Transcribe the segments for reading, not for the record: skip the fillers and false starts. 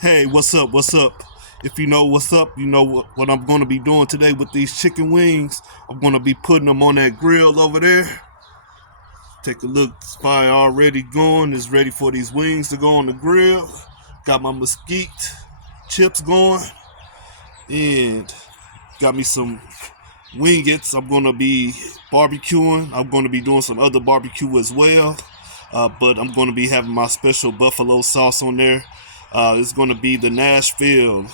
Hey, what's up? What's up? If you know what's up, you know what I'm going to be doing today with these chicken wings. I'm going to be putting them on that grill over there. Take a look. This fire already going. It's ready for these wings to go on the grill. Got my mesquite chips going. And got me some wingettes. I'm going to be barbecuing. I'm going to be doing some other barbecue as well. But I'm going to be having my special buffalo sauce on there. It's going to be the Nashville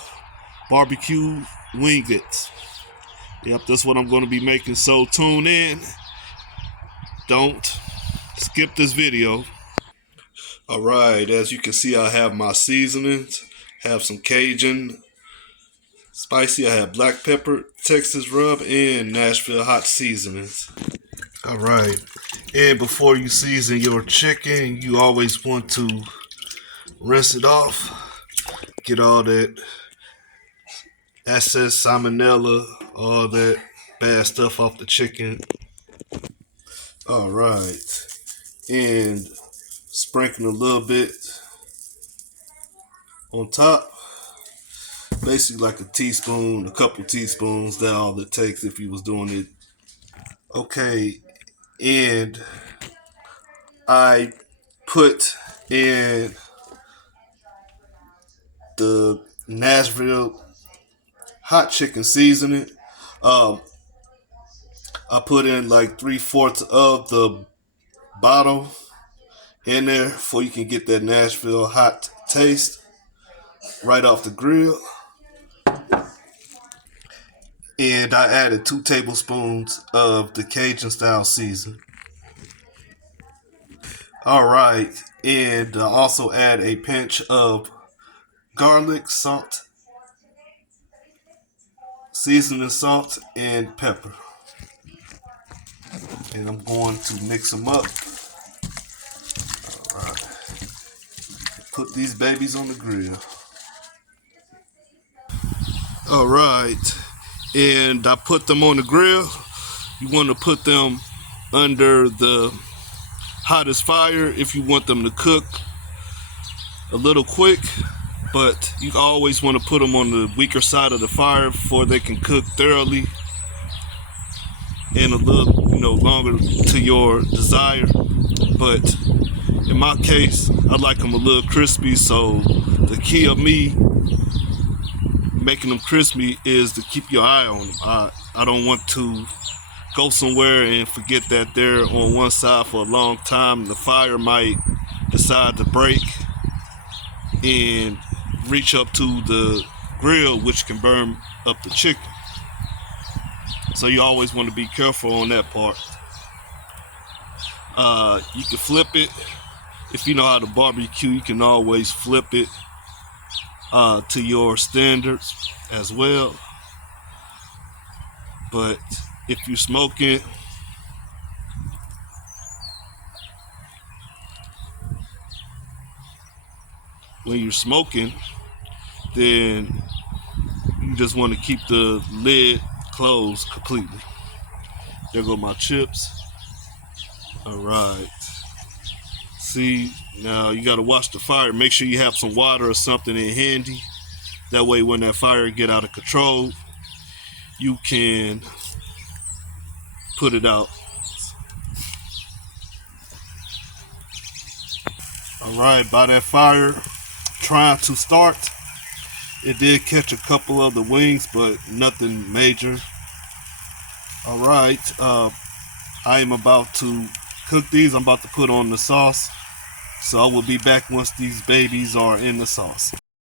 BBQ wingettes. Yep, that's what I'm going to be making. So tune in. Don't skip this video. All right, as you can see, I have my seasonings. Have some Cajun spicy. I have black pepper, Texas rub, and Nashville hot seasonings. All right, and before you season your chicken, you always want to rinse it off. Get all that excess salmonella, all that bad stuff off the chicken. All right, and sprinkle a little bit on top. Basically like a teaspoon, a couple teaspoons. That's all it takes if you was doing it. Okay, and I put in the Nashville hot chicken seasoning. I put in like 3/4 of the bottle in there before you can get that Nashville hot taste right off the grill. And I added 2 tablespoons of the Cajun style season. All right, and also add a pinch of garlic, salt, seasoning salt, and pepper. And I'm going to mix them up. All right. Put these babies on the grill. All right, and I put them on the grill. You want to put them under the hottest fire if you want them to cook a little quick, but you always want to put them on the weaker side of the fire before they can cook thoroughly and a little, longer to your desire. But in my case, I like them a little crispy, so the key of me making them crispy is to keep your eye on them. I don't want to go somewhere and forget that they're on one side for a long time. The fire might decide to break and reach up to the grill, which can burn up the chicken. So you always want to be careful on that part. You can flip it. If you know how to barbecue, you can always flip it to your standards as well. But if you smoke it, when you're smoking, then you just want to keep the lid closed completely. There go my chips. All right. See, now you got to watch the fire. Make sure you have some water or something in handy. That way when that fire get out of control, you can put it out. All right, by that fire trying to start, it did catch a couple of the wings, but nothing major. All right, I am about to cook these. I'm about to put on the sauce. So I will be back once these babies are in the sauce.